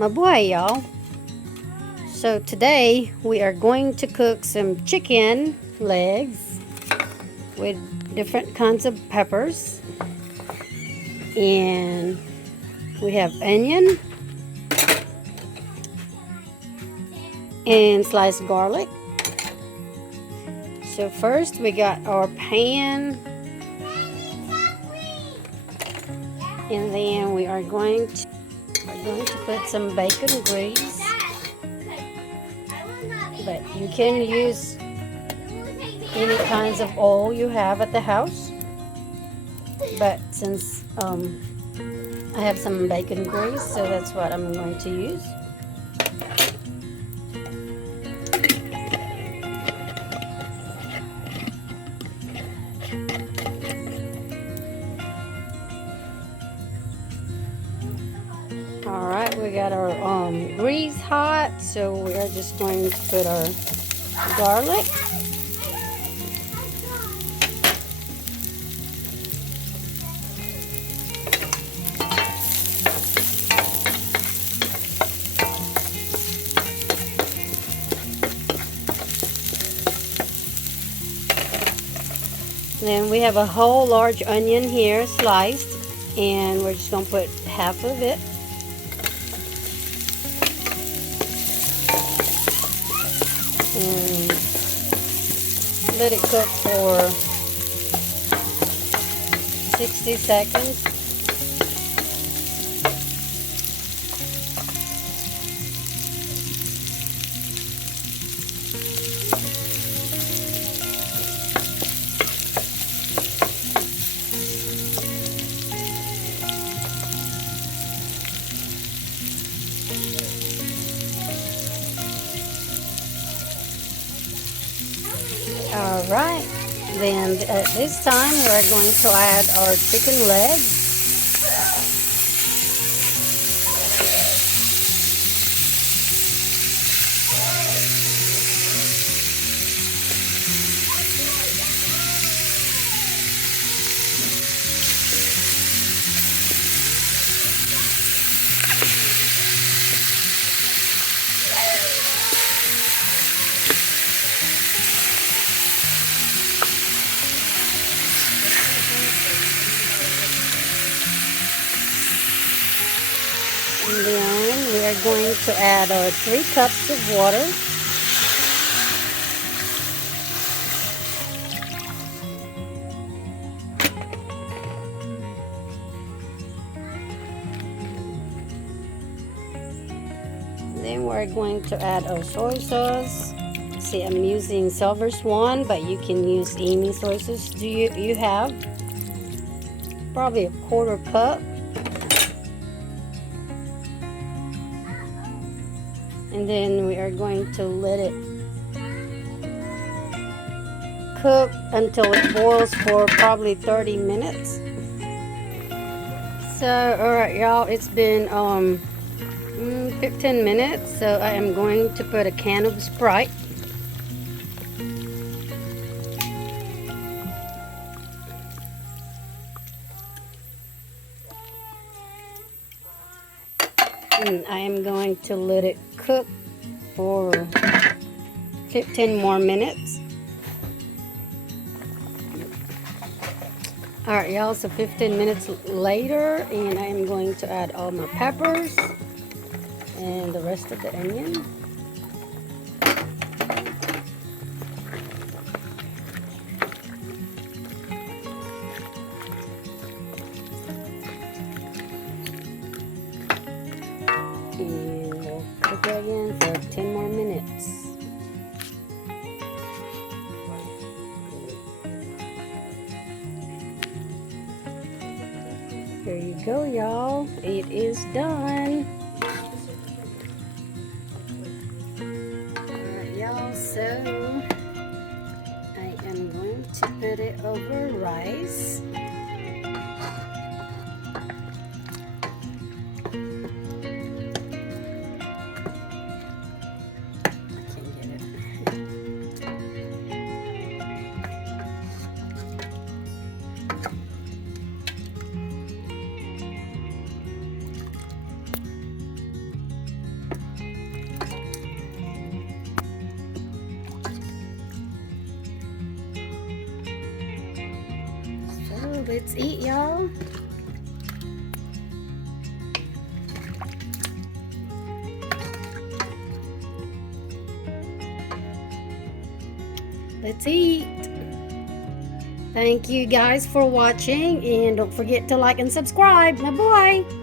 Mabuhay y'all. So today we are going to cook some chicken legs with different kinds of peppers, and we have onion and sliced garlic. So first we got our pan, and then we are going to put some bacon grease, but you can use any kinds of oil you have at the house, but since I have some bacon grease, so that's what I'm going to use. Alright, we got our grease hot, so we are just going to put our garlic. Then we have a whole large onion here sliced, and we're just going to put half of it. And let it cook for 60 seconds. Alright, then at this time we're going to add our chicken legs. And then we are going to add our 3 cups of water. Then we're going to add our soy sauce. See, I'm using Silver Swan, but you can use any soy sauce you have. Probably a 1/4 cup. And then we are going to let it cook until it boils for probably 30 minutes. So, alright y'all, it's been 15 minutes, so I am going to put a can of Sprite. And I am going to let it cook for 15 more minutes. Alright y'all, so 15 minutes later, and I am going to add all my peppers and the rest of the onion. And we'll cook it again for 10 more minutes. There you go, y'all. It is done. Alright, y'all, so I am going to put it over rice. Let's eat, y'all. Let's eat. Thank you guys for watching, and don't forget to like and subscribe. Mabuhay!